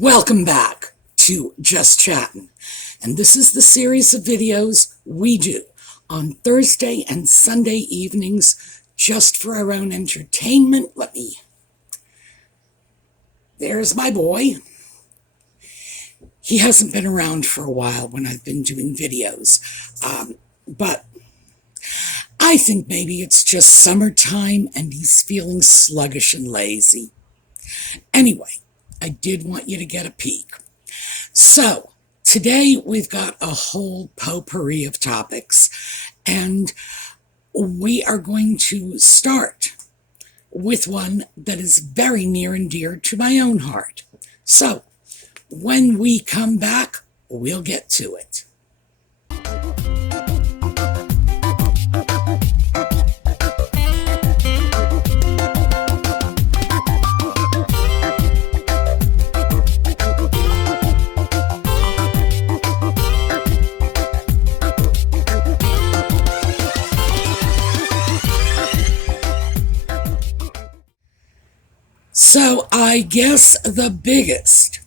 Welcome back to Just Chattin', and this is the series of videos we do on Thursday and Sunday evenings just for our own entertainment. There's my boy. He hasn't been around for a while when I've been doing videos, but I think maybe it's just summertime and he's feeling sluggish and lazy. Anyway, I did want you to get a peek. So, today we've got a whole potpourri of topics, and we are going to start with one that is very near and dear to my own heart. So, when we come back, we'll get to it. So I guess the biggest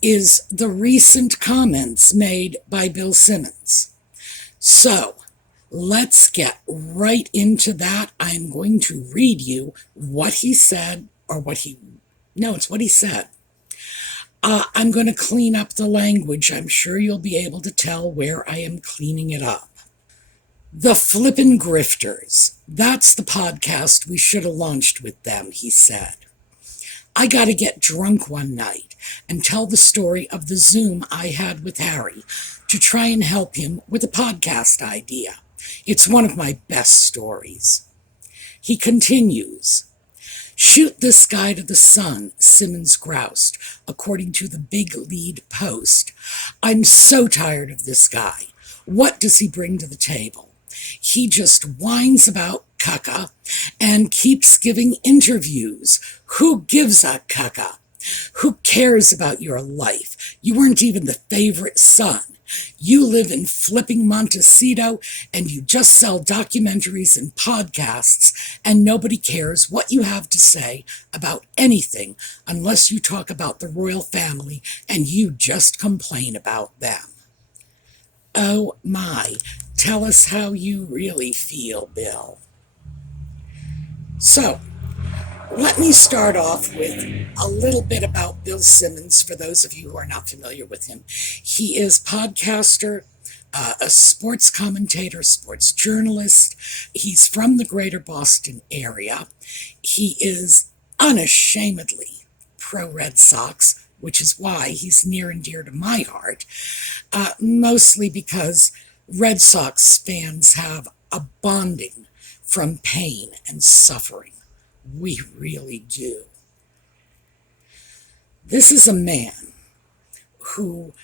is the recent comments made by Bill Simmons. So let's get right into that. I'm going to read you what he said, it's what he said. I'm going to clean up the language. I'm sure you'll be able to tell where I am cleaning it up. The flippin' Grifters. That's the podcast we should have launched with them, he said. I got to get drunk one night and tell the story of the Zoom I had with Harry to try and help him with a podcast idea. It's one of my best stories. He continues, "Shoot this guy to the sun," Simmons groused, according to the Big Lead Post. "I'm so tired of this guy. What does he bring to the table? He just whines about caca and keeps giving interviews. Who gives a caca? Who cares about your life? You weren't even the favorite son. You live in flipping Montecito and you just sell documentaries and podcasts, and nobody cares what you have to say about anything unless you talk about the royal family and you just complain about them." Oh my, tell us how you really feel, Bill. So, let me start off with a little bit about Bill Simmons, for those of you who are not familiar with him. He is podcaster, a sports commentator, sports journalist. He's from the greater Boston area. He is unashamedly pro-Red Sox, which is why he's near and dear to my heart, mostly because Red Sox fans have a bonding from pain and suffering. We really do. This is a man who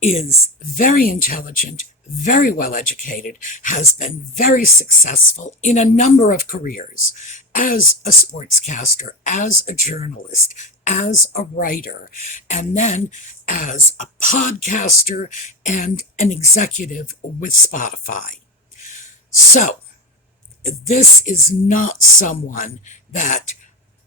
is very intelligent, very well educated, has been very successful in a number of careers as a sportscaster, as a journalist, as a writer, and then as a podcaster and an executive with Spotify. So, this is not someone that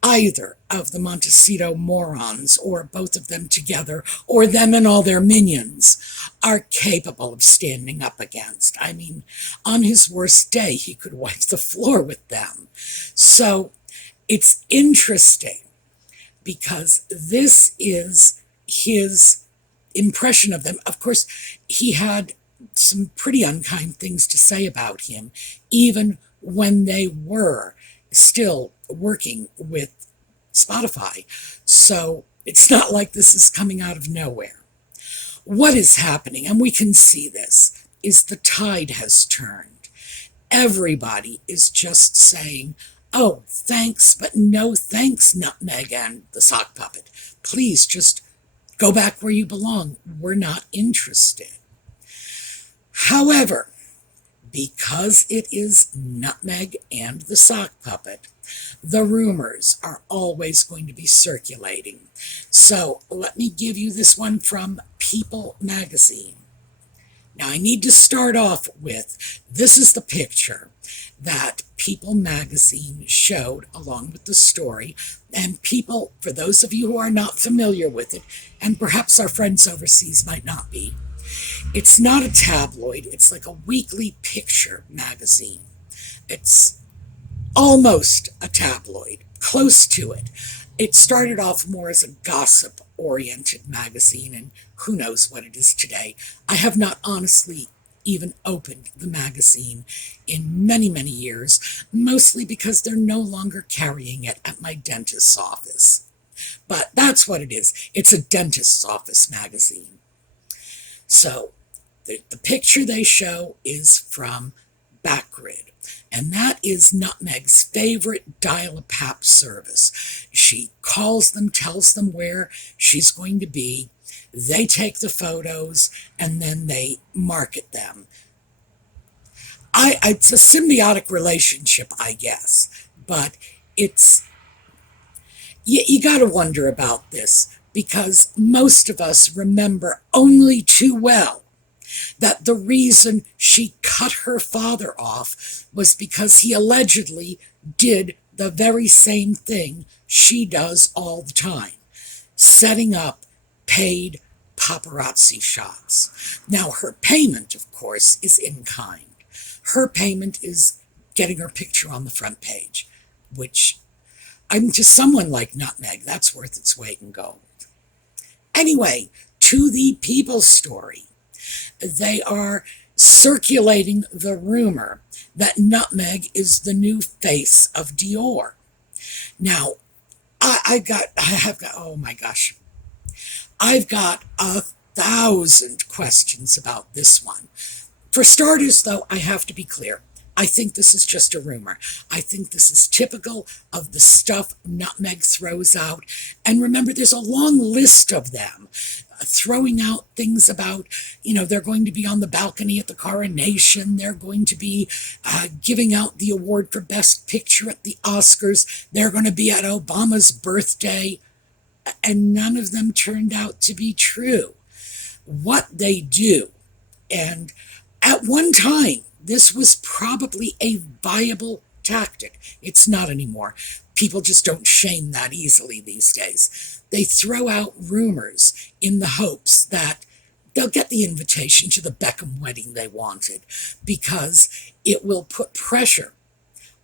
either of the Montecito morons, or both of them together, or them and all their minions, are capable of standing up against. I mean, on his worst day, he could wipe the floor with them. So it's interesting because this is his impression of them. Of course, he had some pretty unkind things to say about him, even when they were still working with Spotify. So it's not like this is coming out of nowhere. What is happening, and we can see this, is the tide has turned. Everybody is just saying, "Oh, thanks, but no thanks, Nutmeg and the sock puppet. Please just go back where you belong. We're not interested." However, because it is Nutmeg and the sock puppet, the rumors are always going to be circulating. So let me give you this one from People magazine. Now, I need to start off with, this is the picture that People magazine showed along with the story. And People, for those of you who are not familiar with it, and perhaps our friends overseas might not be, it's not a tabloid, it's like a weekly picture magazine. It's almost a tabloid, close to it. It started off more as a gossip oriented magazine, and who knows what it is today. I have not honestly even opened the magazine in many, many years, mostly because they're no longer carrying it at my dentist's office. But that's what it is. It's a dentist's office magazine. So the picture they show is from Backgrid, and that is Nutmeg's favorite dial-a-pap service. She calls them, tells them where she's going to be. They take the photos, and then they market them. It's a symbiotic relationship, I guess, but you got to wonder about this, because most of us remember only too well that the reason she cut her father off was because he allegedly did the very same thing she does all the time, setting up paid paparazzi shots. Now, her payment, of course, is in kind. Her payment is getting her picture on the front page, which, to someone like Nutmeg, that's worth its weight in gold. Anyway, to the People story. They are circulating the rumor that Nutmeg is the new face of Dior. Now, oh my gosh, I've got 1,000 questions about this one. For starters, though, I have to be clear. I think this is just a rumor. I think this is typical of the stuff Nutmeg throws out. And remember, there's a long list of them throwing out things about, they're going to be on the balcony at the coronation. They're going to be giving out the award for Best Picture at the Oscars. They're going to be at Obama's birthday. And none of them turned out to be true. What they do, and at one time, this was probably a viable tactic. It's not anymore. People just don't shame that easily these days. They throw out rumors in the hopes that they'll get the invitation to the Beckham wedding they wanted, because it will put pressure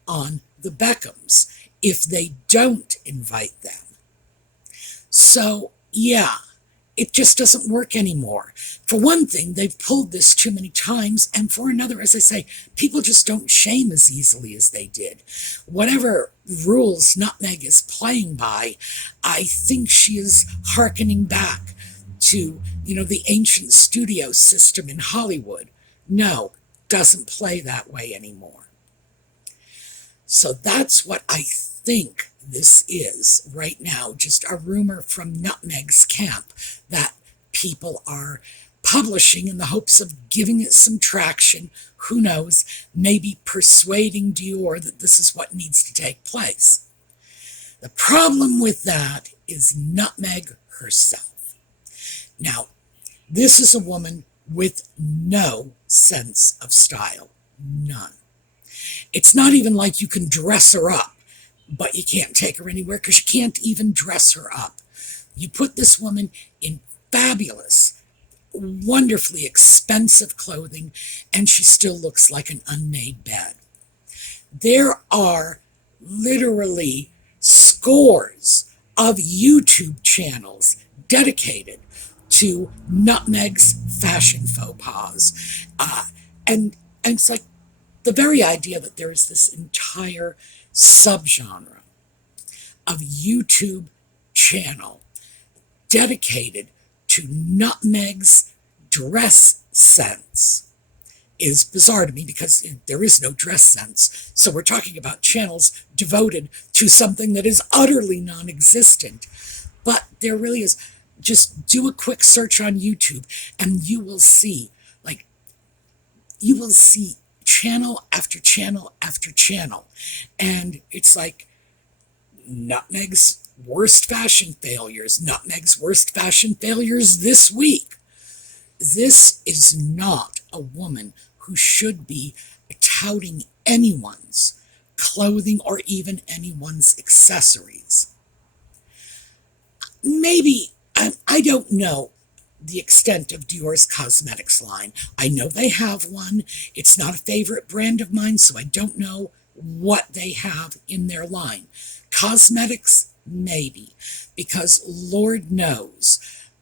on the Beckhams if they don't invite them. So, yeah, it just doesn't work anymore. For one thing, they've pulled this too many times, and for another, as I say, people just don't shame as easily as they did. Whatever rules Nutmeg is playing by, I think she is hearkening back to, the ancient studio system in Hollywood. No, doesn't play that way anymore. So that's what I think this is right now, just a rumor from Nutmeg's camp that People are publishing in the hopes of giving it some traction. Who knows, maybe persuading Dior that this is what needs to take place. The problem with that is Nutmeg herself. Now, this is a woman with no sense of style. None. It's not even like you can dress her up, but you can't take her anywhere because you can't even dress her up. You put this woman in fabulous, wonderfully expensive clothing, and she still looks like an unmade bed. There are literally scores of YouTube channels dedicated to Nutmeg's fashion faux pas. And it's like the very idea that there is this entire subgenre of YouTube channel dedicated to Nutmeg's dress sense is bizarre to me, because there is no dress sense. So we're talking about channels devoted to something that is utterly non-existent. But there really is. Just do a quick search on YouTube and you will see channel after channel after channel. And it's like Nutmeg's worst fashion failures, Nutmeg's worst fashion failures this week. This is not a woman who should be touting anyone's clothing or even anyone's accessories. Maybe, I don't know the extent of Dior's cosmetics line. I know they have one. It's not a favorite brand of mine, so I don't know what they have in their line. Cosmetics, maybe, because Lord knows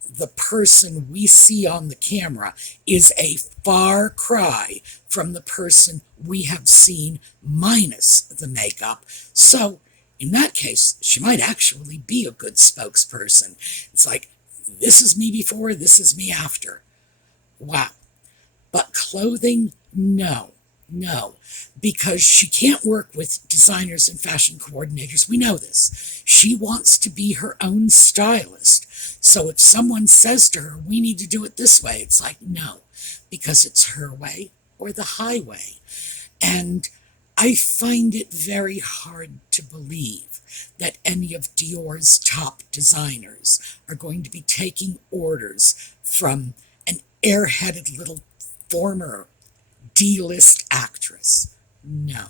the person we see on the camera is a far cry from the person we have seen minus the makeup. So in that case, she might actually be a good spokesperson. It's like, this is me before, this is me after. Wow. But clothing, no, no, because she can't work with designers and fashion coordinators. We know this. She wants to be her own stylist. So if someone says to her, we need to do it this way, it's like, no, because it's her way or the highway. And I find it very hard to believe that any of Dior's top designers are going to be taking orders from an airheaded little former D-list actress. No.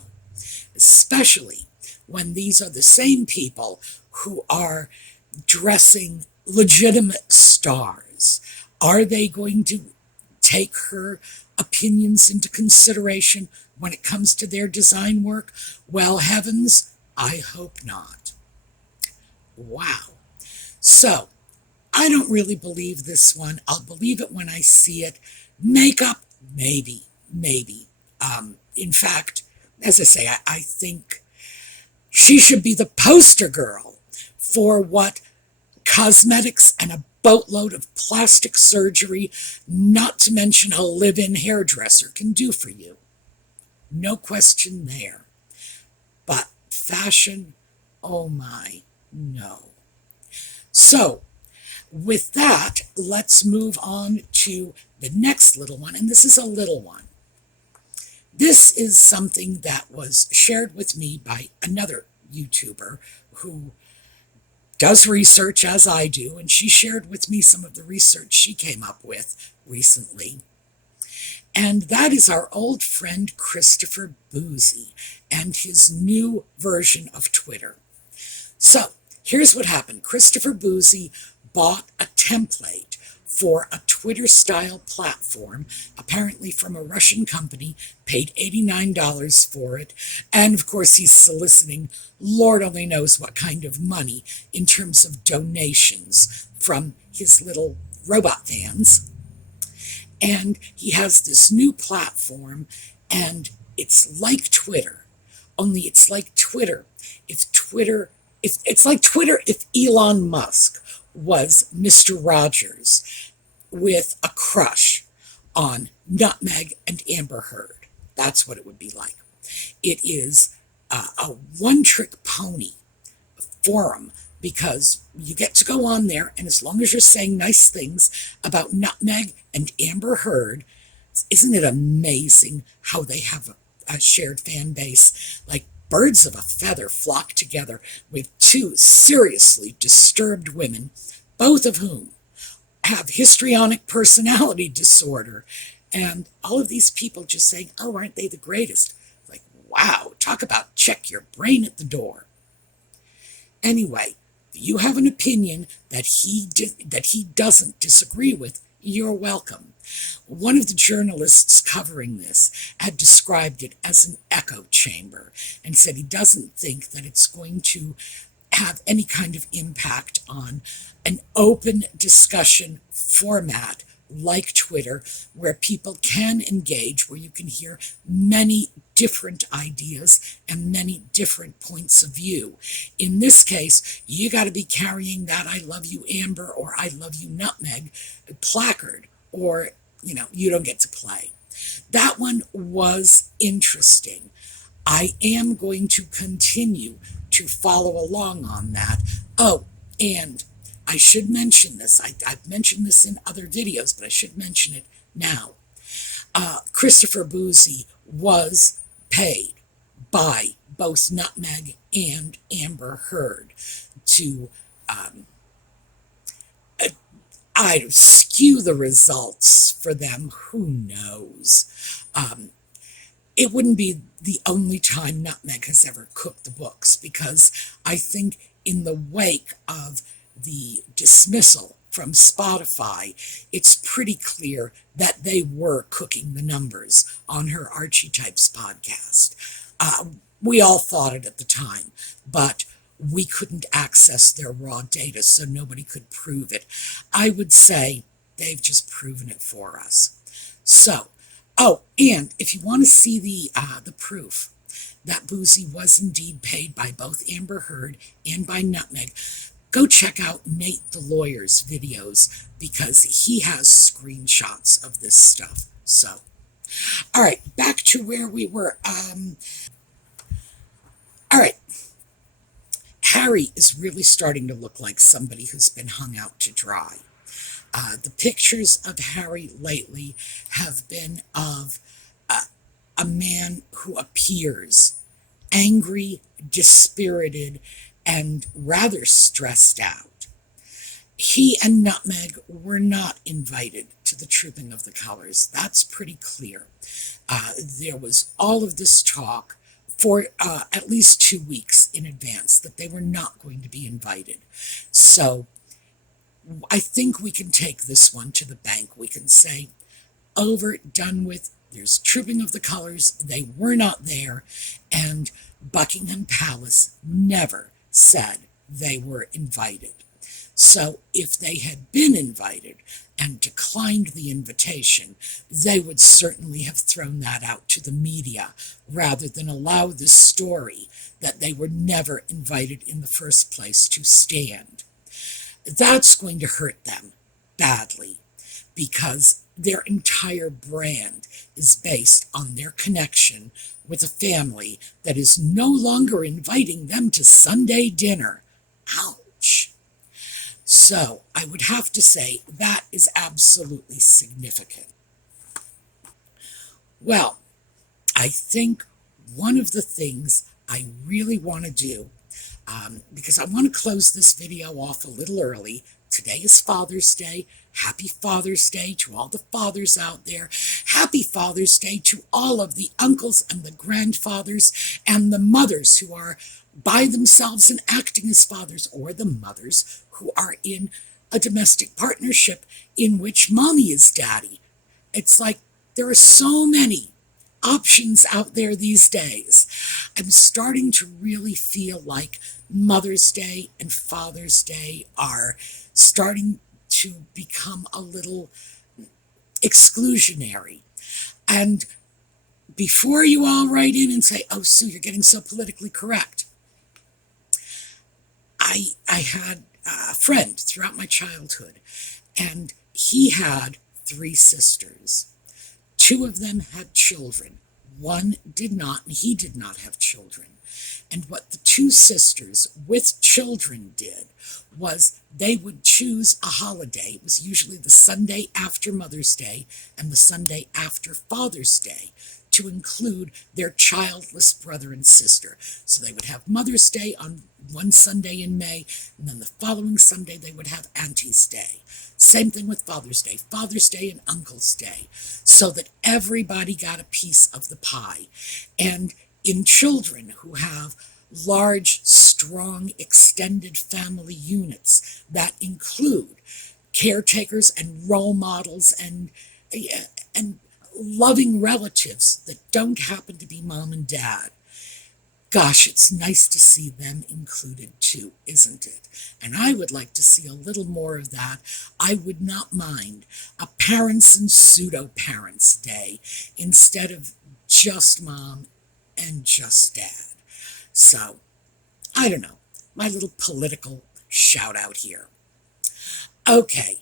Especially when these are the same people who are dressing legitimate stars. Are they going to take her opinions into consideration when it comes to their design work? Well, heavens, I hope not. Wow. So, I don't really believe this one. I'll believe it when I see it. Makeup, maybe, maybe. In fact, as I say, I think she should be the poster girl for what cosmetics and a boatload of plastic surgery, not to mention a live-in hairdresser, can do for you. No question there. But fashion, oh my, no. So, with that, let's move on to the next little one, and this is a little one. This is something that was shared with me by another YouTuber who does research as I do, and she shared with me some of the research she came up with recently. And that is our old friend Christopher Boozy and his new version of Twitter. So, here's what happened. Christopher Boozy bought a template for a Twitter-style platform, apparently from a Russian company, paid $89 for it, and of course he's soliciting Lord only knows what kind of money in terms of donations from his little robot fans. And he has this new platform, and it's like Twitter, only it's like Twitter it's like Twitter if Elon Musk was Mr. Rogers with a crush on Nutmeg and Amber Heard. That's what it would be like. It is a one-trick pony forum because you get to go on there, and as long as you're saying nice things about Nutmeg and Amber Heard, isn't it amazing how they have a shared fan base? Like birds of a feather flock together with two seriously disturbed women, both of whom have histrionic personality disorder. And all of these people just saying, oh, aren't they the greatest? Like, wow, talk about check your brain at the door. Anyway, if you have an opinion that he doesn't disagree with, you're welcome. One of the journalists covering this had described it as an echo chamber and said he doesn't think that it's going to have any kind of impact on an open discussion format like Twitter, where people can engage, where you can hear many different ideas and many different points of view. In this case, you got to be carrying that I love you Amber or I love you Nutmeg placard, or you don't get to play. That one was interesting. I am going to continue to follow along on that. Oh, and I should mention this. I've mentioned this in other videos, but I should mention it now. Christopher Boozy was paid by both Nutmeg and Amber Heard to skew skew the results for them, who knows? It wouldn't be the only time Nutmeg has ever cooked the books, because I think in the wake of the dismissal from Spotify, it's pretty clear that they were cooking the numbers on her Archetypes podcast. We all thought it at the time, but we couldn't access their raw data, so nobody could prove it. I would say they've just proven it for us. So, oh, and if you want to see the proof that Boozy was indeed paid by both Amber Heard and by Nutmeg, go check out Nate the lawyer's videos, because he has screenshots of this stuff. So, all right, back to where we were. All right. Harry is really starting to look like somebody who's been hung out to dry. The pictures of Harry lately have been of a man who appears angry, dispirited, and rather stressed out. He and Nutmeg were not invited to the Trooping of the Colors. That's pretty clear. There was all of this talk for at least 2 weeks in advance that they were not going to be invited. So I think we can take this one to the bank. We can say, over, done with, there's Trooping of the Colors, they were not there, and Buckingham Palace never said they were invited. So if they had been invited and declined the invitation, they would certainly have thrown that out to the media rather than allow the story that they were never invited in the first place to stand. That's going to hurt them badly, because their entire brand is based on their connection with a family that is no longer inviting them to Sunday dinner. Ouch. So I would have to say that is absolutely significant. Well, I think one of the things I really want to do, because I want to close this video off a little early. Today is Father's Day. Happy Father's Day to all the fathers out there. Happy Father's Day to all of the uncles and the grandfathers and the mothers who are by themselves and acting as fathers, or the mothers who are in a domestic partnership in which mommy is daddy. It's like there are so many options out there these days. I'm starting to really feel like Mother's Day and Father's Day are starting to become a little exclusionary. And before you all write in and say, oh, Sue, you're getting so politically correct, I had a friend throughout my childhood, and he had 3 sisters. 2 of them had children. 1 did not, and he did not have children. And what the 2 sisters with children did was they would choose a holiday. It was usually the Sunday after Mother's Day and the Sunday after Father's Day, to include their childless brother and sister. So they would have Mother's Day on one Sunday in May, and then the following Sunday they would have Auntie's Day. Same thing with Father's Day and Uncle's Day, so that everybody got a piece of the pie. And in children who have large, strong, extended family units that include caretakers and role models and loving relatives that don't happen to be mom and dad, gosh, it's nice to see them included too, isn't it? And I would like to see a little more of that. I would not mind a parents and pseudo-parents day instead of just mom and just dad. So, I don't know, my little political shout out here. Okay.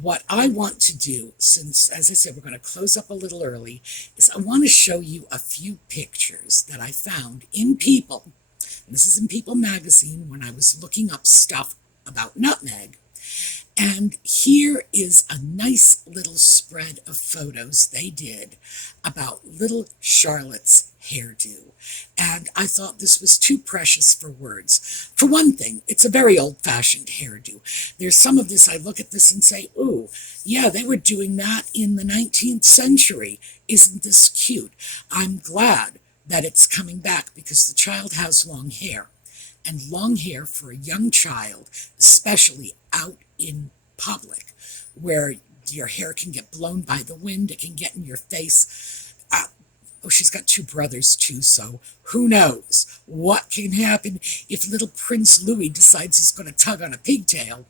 What I want to do, since, as I said, we're going to close up a little early, is I want to show you a few pictures that I found in People. And this is in People magazine when I was looking up stuff about Nutmeg. And here is a nice little spread of photos they did about little Charlotte's hairdo. And I thought this was too precious for words. For one thing, it's a very old-fashioned hairdo. There's some of this, I look at this and say, ooh, yeah, they were doing that in the 19th century. Isn't this cute? I'm glad that it's coming back because the child has long hair. And long hair for a young child, especially out in public, where your hair can get blown by the wind, it can get in your face. Oh, she's got two brothers too, so who knows what can happen if little Prince Louis decides he's going to tug on a pigtail.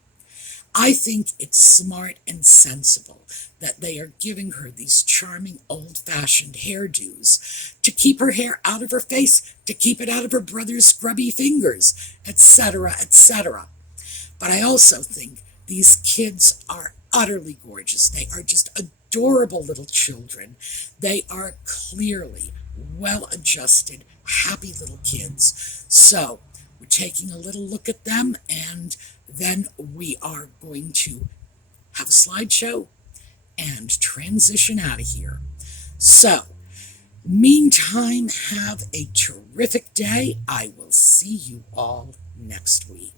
I think it's smart and sensible that they are giving her these charming old-fashioned hairdos to keep her hair out of her face, to keep it out of her brother's scrubby fingers, etc., etc. But I also think these kids are utterly gorgeous. They are just adorable little children. They are clearly well-adjusted, happy little kids. So we're taking a little look at them, and then we are going to have a slideshow and transition out of here. So, meantime, have a terrific day. I will see you all next week.